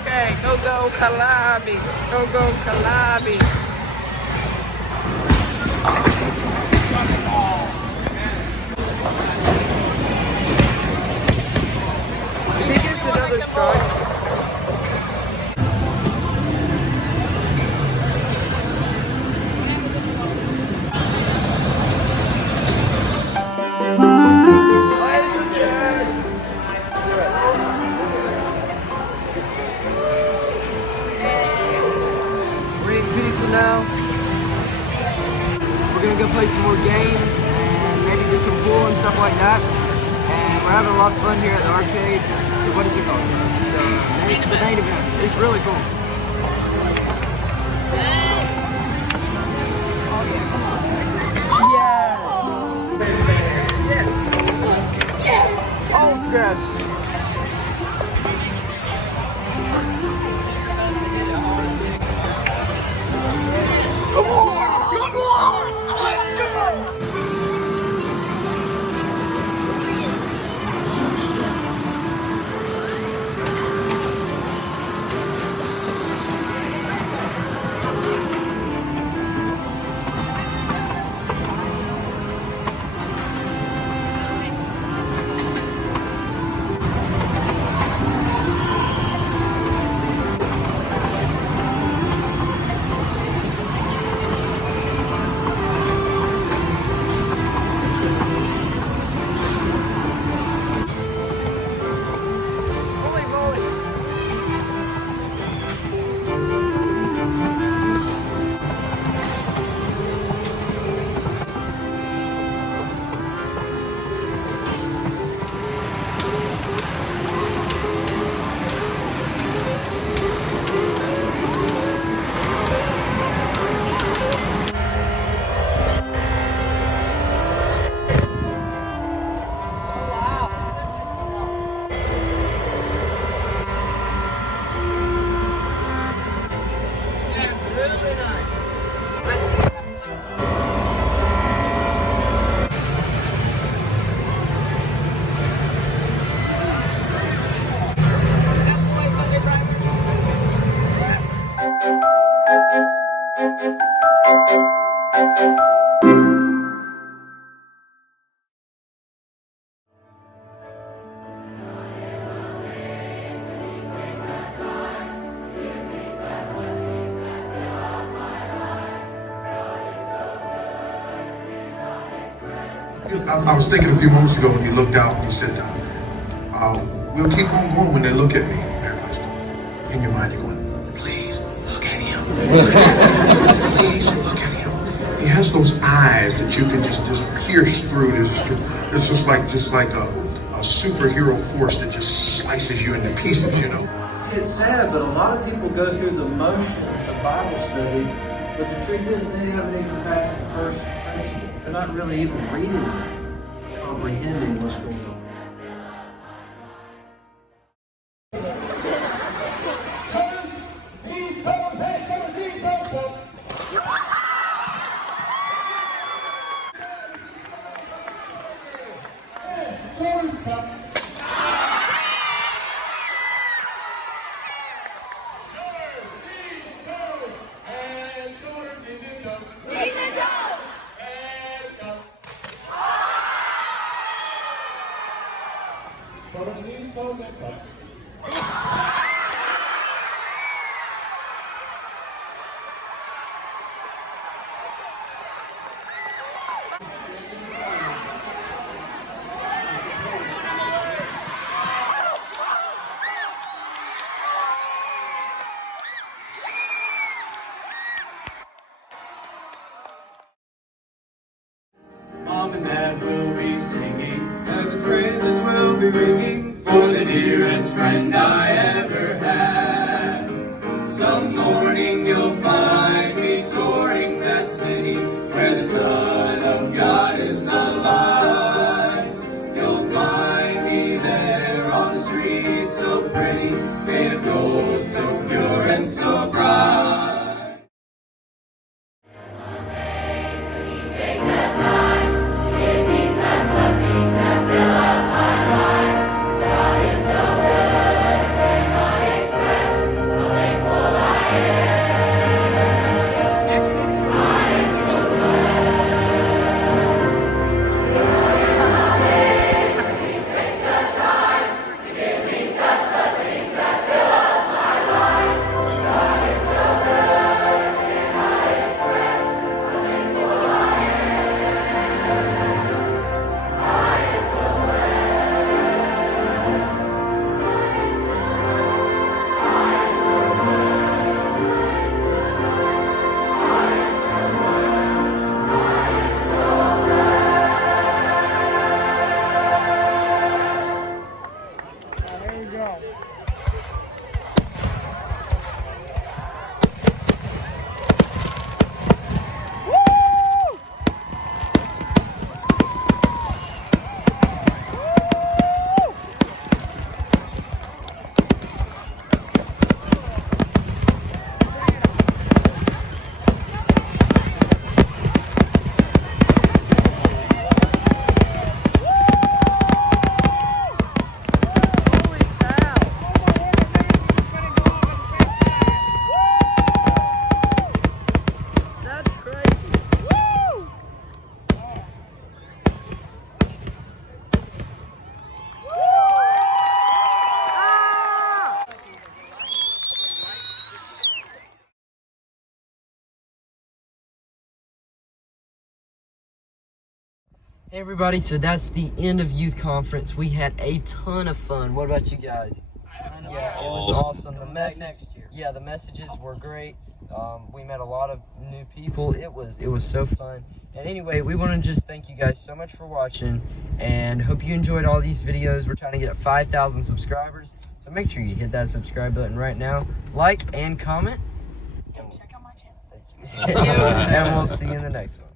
Okay, go Calabi. Go Calabi. He gets another strike. We're eating pizza now. We're gonna go play some more games and maybe do some pool and stuff like that. And we're having a lot of fun here at the arcade. What is it called? The main event. It's really cool. Yes. All scratch. Come on! Let's go! I was thinking a few moments ago when you looked out and you said, we'll keep on going when they look at me. Everybody's going, in your mind you're going, please look at him. Please look at him. He has those eyes that you can just pierce through. It's just like a superhero force that just slices you into pieces, you know. It's sad, but a lot of people go through the motions of Bible study, but the truth is they haven't even passed the first principle. They're not really even reading, comprehending what's going on. Mom and Dad will be singing, heaven's praises will be ringing for the dearest friend I ever had. Some morning you'll find me touring that city where the Son of God is the light. You'll find me there on the street so pretty, made of gold, so pure and so bright. Hey everybody, so that's the end of youth conference. We had a ton of fun. What about you guys? Yeah, it was awesome. The message, yeah, the messages were great. We met a lot of new people. It was so fun. And anyway, we want to just thank you guys so much for watching, and hope you enjoyed all these videos. We're trying to get 5,000 subscribers, so make sure you hit that subscribe button right now, like and comment, And check out my channel. and we'll see you in the next one.